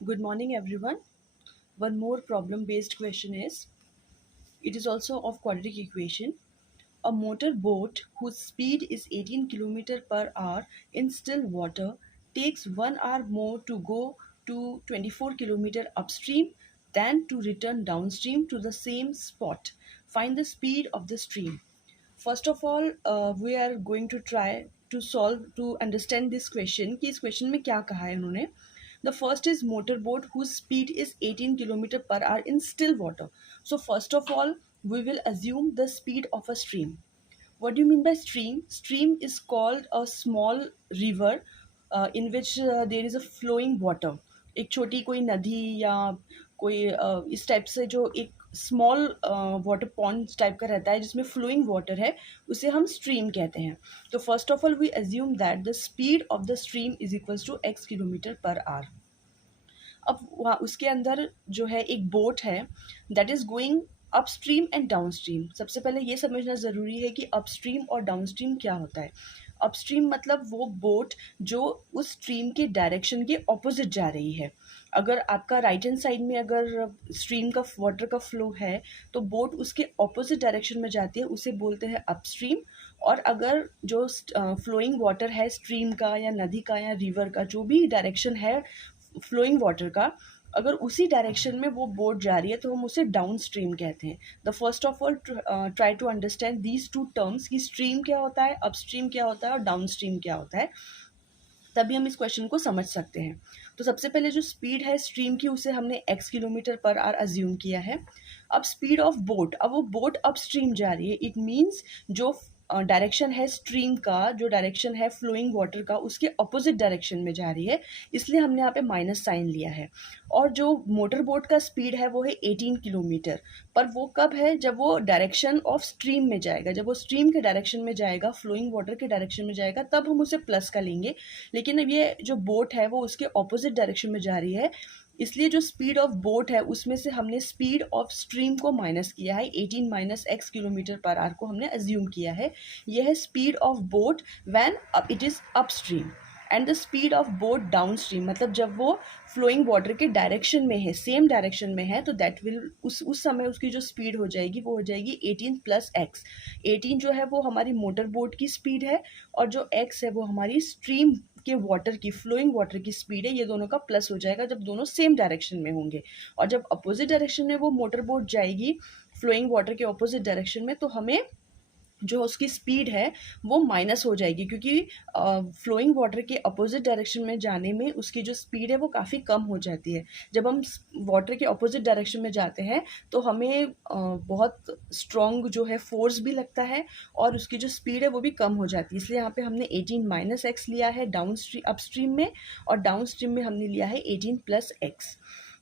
Good morning, everyone. One more problem-based question is, it is also of quadratic equation. A motor boat whose speed is 18 km per hour in still water takes 1 hour more to go to 24 km upstream than to return downstream to the same spot. Find the speed of the stream. First of all, we are going to try to understand this question कि इस question में क्या कहा है उन्होंने. The first is motorboat whose speed is 18 km per hour in still water. So first of all, we will assume the speed of a stream. What do you mean by stream? Stream is called a small river in which there is a flowing water. एक छोटी कोई नदी या कोई इस type से जो एक स्मॉल वाटर पॉन्ड टाइप का रहता है जिसमें फ्लोइंग वाटर है, उसे हम स्ट्रीम कहते हैं. तो first of all we assume that the speed of the stream is equals to x kilometre per hour. अब वहाँ उसके अंदर जो है एक बोट है that is going upstream and downstream. सबसे पहले ये समझना ज़रूरी है कि अपस्ट्रीम और डाउनस्ट्रीम क्या होता है. अपस्ट्रीम मतलब वो बोट जो उस स्ट्रीम के डायरेक्शन के ऑपोजिट जा रही है. अगर आपका राइट हैंड साइड में अगर स्ट्रीम का वाटर का फ्लो है तो बोट उसके ऑपोजिट डायरेक्शन में जाती है, उसे बोलते हैं अपस्ट्रीम. और अगर जो फ्लोइंग वाटर है स्ट्रीम का या नदी का या रिवर का जो भी डायरेक्शन है फ्लोइंग वाटर का, अगर उसी डायरेक्शन में वो बोट जा रही है तो हम उसे डाउन स्ट्रीम कहते हैं. The first of all try to understand these two terms कि स्ट्रीम क्या होता है, अपस्ट्रीम क्या होता है और डाउन स्ट्रीम क्या होता है, तभी हम इस क्वेश्चन को समझ सकते हैं. तो सबसे पहले जो स्पीड है स्ट्रीम की उसे हमने x kilometre per our assume किया है. अब स्पीड ऑफ बोट, अब वो बोट अपस्ट्रीम जा रही है, इट मीन्स जो डायरेक्शन है स्ट्रीम का, जो डायरेक्शन है फ्लोइंग वाटर का, उसके अपोजिट डायरेक्शन में जा रही है, इसलिए हमने यहाँ पे माइनस साइन लिया है. और जो मोटर बोट का स्पीड है वो है 18 किलोमीटर, पर वो कब है, जब वो डायरेक्शन ऑफ स्ट्रीम में जाएगा, जब वो स्ट्रीम के डायरेक्शन में जाएगा, फ्लोइंग वाटर के डायरेक्शन में जाएगा, तब हम उसे प्लस का लेंगे. लेकिन अब ये जो बोट है वो उसके ऑपोजिट डायरेक्शन में जा रही है, इसलिए जो स्पीड ऑफ बोट है उसमें से हमने स्पीड ऑफ स्ट्रीम को माइनस किया है. 18 minus x kilometre per our को हमने अज्यूम किया है. यह है speed of boat when it is upstream. And the speed of boat down stream मतलब जब वो फ्लोइंग वाटर के डायरेक्शन में है, सेम डायरेक्शन में है, तो दैट विल उस समय उसकी जो स्पीड हो जाएगी वो हो जाएगी 18 प्लस x. 18 जो है वो हमारी मोटर बोट की स्पीड है और जो x है वो हमारी स्ट्रीम के वाटर की, फ्लोइंग वाटर की स्पीड है. ये दोनों का प्लस हो जाएगा जब दोनों सेम डायरेक्शन में होंगे. और जब अपोजिट डायरेक्शन में वो मोटर बोट जाएगी फ्लोइंग वाटर के अपोजिट डायरेक्शन में, तो हमें जो उसकी स्पीड है वो माइनस हो जाएगी, क्योंकि फ्लोइंग वाटर के अपोजिट डायरेक्शन में जाने में उसकी जो स्पीड है वो काफ़ी कम हो जाती है. जब हम वाटर के अपोजिट डायरेक्शन में जाते हैं तो हमें बहुत स्ट्रॉन्ग जो है फोर्स भी लगता है और उसकी जो स्पीड है वो भी कम हो जाती है. इसलिए यहाँ पे हमने 18 माइनस एक्स लिया है डाउन अपस्ट्रीम में, और डाउन स्ट्रीम में हमने लिया है 18 plus x.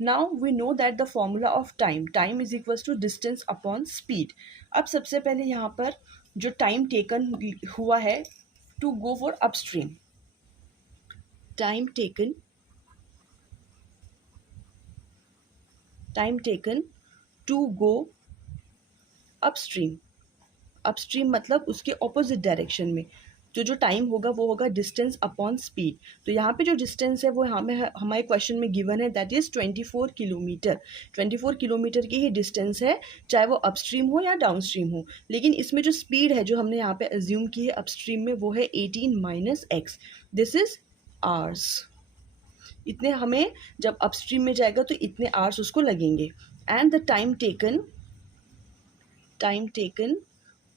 Now we know that the formula of time is equals to distance upon speed. अब सबसे पहले यहाँ पर जो टाइम टेकन हुआ है to go for upstream, time taken to go upstream. Upstream मतलब उसके ऑपोजिट डायरेक्शन में जो टाइम होगा वो होगा डिस्टेंस अपॉन स्पीड. तो यहाँ पे जो डिस्टेंस है वो हमारे क्वेश्चन में गिवन है, दैट इज़ 24 किलोमीटर. 24 किलोमीटर की ही डिस्टेंस है, चाहे वो अपस्ट्रीम हो या डाउनस्ट्रीम हो. लेकिन इसमें जो स्पीड है जो हमने यहाँ पे अज्यूम की है अपस्ट्रीम में वो है 18 minus x. This is hours. इतने हमें जब अपस्ट्रीम में जाएगा तो इतने आवर्स उसको लगेंगे. And the time taken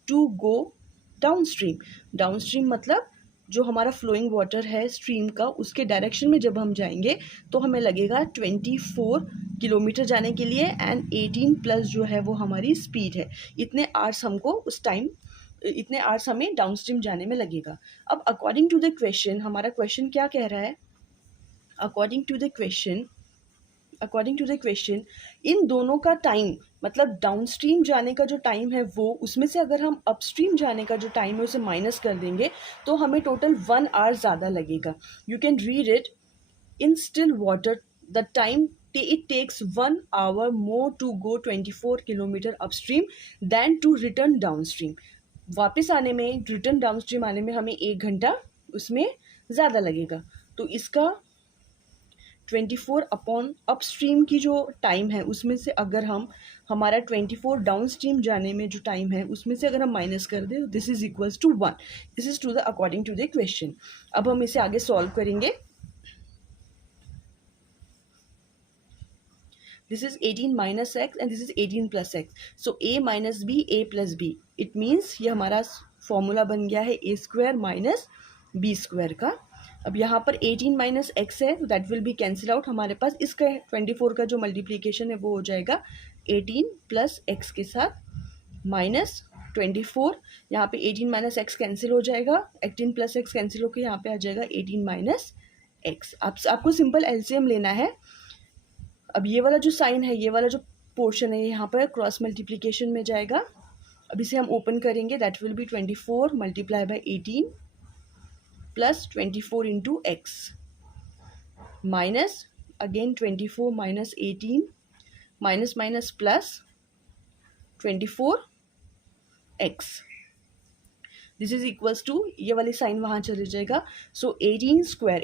to go downstream. Downstream मतलब जो हमारा फ्लोइंग वाटर है स्ट्रीम का, उसके डायरेक्शन में जब हम जाएंगे तो हमें लगेगा 24 किलोमीटर जाने के लिए, एंड 18 प्लस जो है वो हमारी स्पीड है. इतने आवर्स हमें डाउनस्ट्रीम जाने में लगेगा. अब अकॉर्डिंग टू द क्वेश्चन, हमारा क्वेश्चन क्या कह रहा है, अकॉर्डिंग टू द क्वेश्चन इन दोनों का टाइम मतलब डाउनस्ट्रीम जाने का जो टाइम है वो, उसमें से अगर हम अपस्ट्रीम जाने का जो टाइम है उसे माइनस कर देंगे तो हमें टोटल 1 आवर ज़्यादा लगेगा. You can read it in still water the time it takes 1 hour more to go 24 kilometre upstream than to return downstream. वापस आने में, रिटर्न डाउनस्ट्रीम आने में हमें 1 घंटा उसमें ज़्यादा लगेगा. तो इसका 24 अपॉन अपस्ट्रीम की जो टाइम है उसमें से अगर हम हमारा 24 डाउन स्ट्रीम जाने में जो टाइम है उसमें से अगर हम माइनस कर दें, this is equals to 1. This is to the according to the question. अब हम इसे आगे सॉल्व करेंगे. This is 18 minus x and this is 18 plus x. So a minus b, a plus b. It means ये हमारा formula बन गया है a square minus b square का. अब यहाँ पर 18 माइनस एक्स है, that will be cancel out. हमारे पास इसका 24 का जो मल्टीप्लीकेशन है वो हो जाएगा 18 प्लस एक्स के साथ माइनस 24. यहाँ पे 18 माइनस एक्स कैंसिल हो जाएगा, 18 प्लस एक्स कैंसिल होकर यहाँ पे आ जाएगा 18 माइनस एक्स. आपको सिंपल एलसीएम लेना है. अब ये वाला जो साइन है, ये वाला जो पोर्शन है, यहाँ पर क्रॉस मल्टीप्लिकेशन में जाएगा. अब इसे हम ओपन करेंगे, that will be 24 multiply by 18 plus 24 into x minus again 24 minus 18 minus minus plus 24 x. This is equals to, ये वाली साइन वहाँ चले जाएगा. So 18 square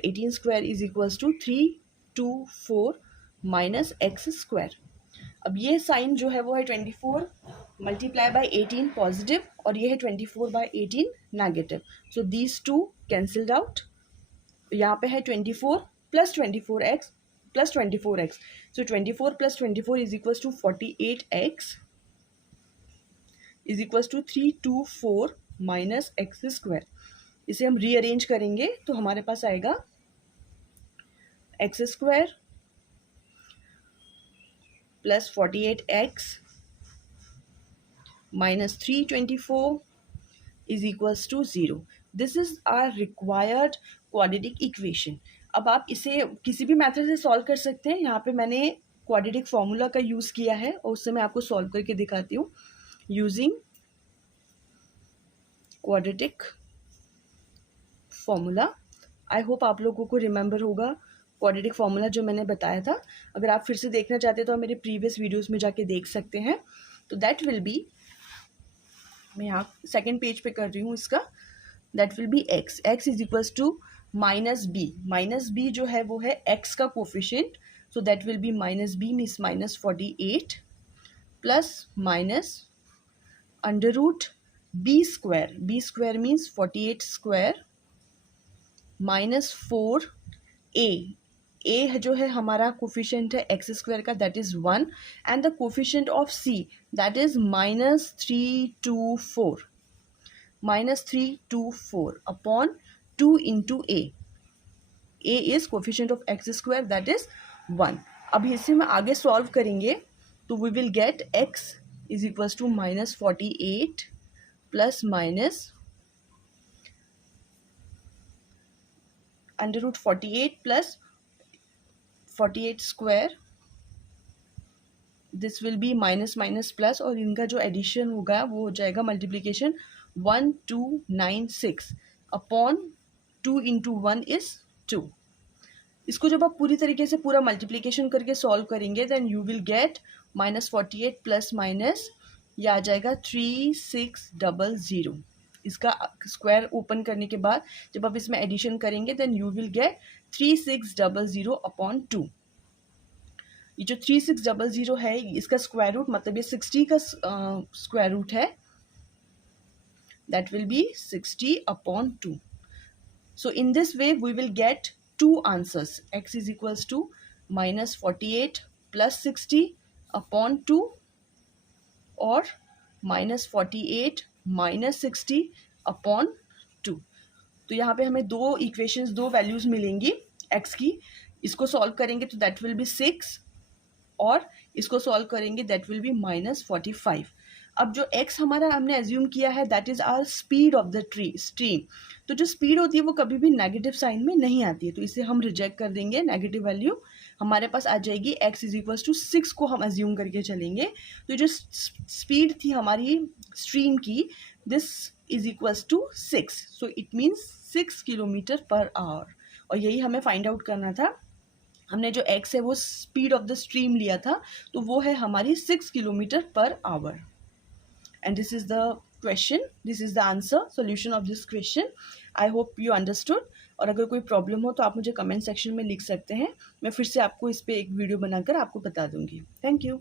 is equals to 324 minus x square. अब ये साइन जो है वो है 24 मल्टीप्लाई बाई 18 पॉजिटिव और ये है 24 by 18 negative. So these two cancelled out. यहाँ पे है 24 plus 24x plus 24x. So 24 plus 24 is equals to 48x is equals to 324 minus x square. इसे हम रीअरेंज करेंगे तो हमारे पास आएगा x square plus 48x minus 324 is equals to 0. This is our required quadratic equation. अब आप इसे किसी भी मेथड से सॉल्व कर सकते हैं. यहाँ पे मैंने क्वाड्रेटिक फॉर्मूला का यूज़ किया है और उससे मैं आपको सॉल्व करके दिखाती हूँ using quadratic formula. I hope आप लोगों को रिमेंबर होगा क्वाड्रेटिक फॉर्मूला जो मैंने बताया था. अगर आप फिर से देखना चाहते हैं तो आप मेरे प्रीवियस वीडियोस में जाके देख सकते हैं. तो दैट विल बी, मैं यहाँ सेकेंड पेज पे कर रही हूँ इसका. That will be x is equals to minus b जो है वो है एक्स का coefficient. So that will be minus b means minus 48 plus minus under root b square means 48 square minus 4 a जो है हमारा कोफिशिएंट है एक्स स्क्वायर का, that is 1. And the coefficient of c that is -324 upon 2 into a is coefficient of x square that is 1. अब इसे हम आगे solve करेंगे तो we will get x is equals to -48 plus minus under root 48 plus 48 square. This will be minus minus plus और इनका जो addition होगा वो हो जाएगा मल्टीप्लीकेशन 1296 अपॉन 2 इंटू 1 इज 2. इसको जब आप पूरी तरीके से पूरा मल्टीप्लीकेशन करके सॉल्व करेंगे then you will get -48 plus minus ये आ जाएगा 3600. इसका स्क्वायर ओपन करने के बाद जब आप इसमें एडिशन करेंगे then you will get 3600 upon 2. ये जो 3600 है इसका स्क्वायर रूट मतलब ये 60 का स्क्वायर रूट है. That will be 60 upon 2. So in this way we will get two answers. X is equals to -48 plus 60 upon 2 और -48 माइनस 60 अपॉन 2. तो यहाँ पे हमें दो इक्वेशंस, दो वैल्यूज मिलेंगी एक्स की. इसको सॉल्व करेंगे तो दैट विल बी 6 और इसको सॉल्व करेंगे दैट विल बी -45. अब जो एक्स हमारा हमने एज्यूम किया है that is our speed of the stream. तो जो स्पीड होती है वो कभी भी नेगेटिव साइन में नहीं आती है, तो इसे हम रिजेक्ट कर देंगे. नेगेटिव वैल्यू हमारे पास आ जाएगी. एक्स इज इक्वल्स टू 6 को हम एज्यूम करके चलेंगे. तो जो स्पीड थी हमारी स्ट्रीम की this is equals to 6. So it means 6 kilometre per hour. और यही हमें फाइंड आउट करना था. हमने जो एक्स है वो स्पीड ऑफ द स्ट्रीम लिया था तो वो है हमारी 6 kilometre per our. And this is the question, this is the answer, solution of this question. I hope you understood. और अगर कोई प्रॉब्लम हो तो आप मुझे कमेंट सेक्शन में लिख सकते हैं। मैं फिर से आपको इस पे एक वीडियो बनाकर आपको बता दूँगी। Thank you.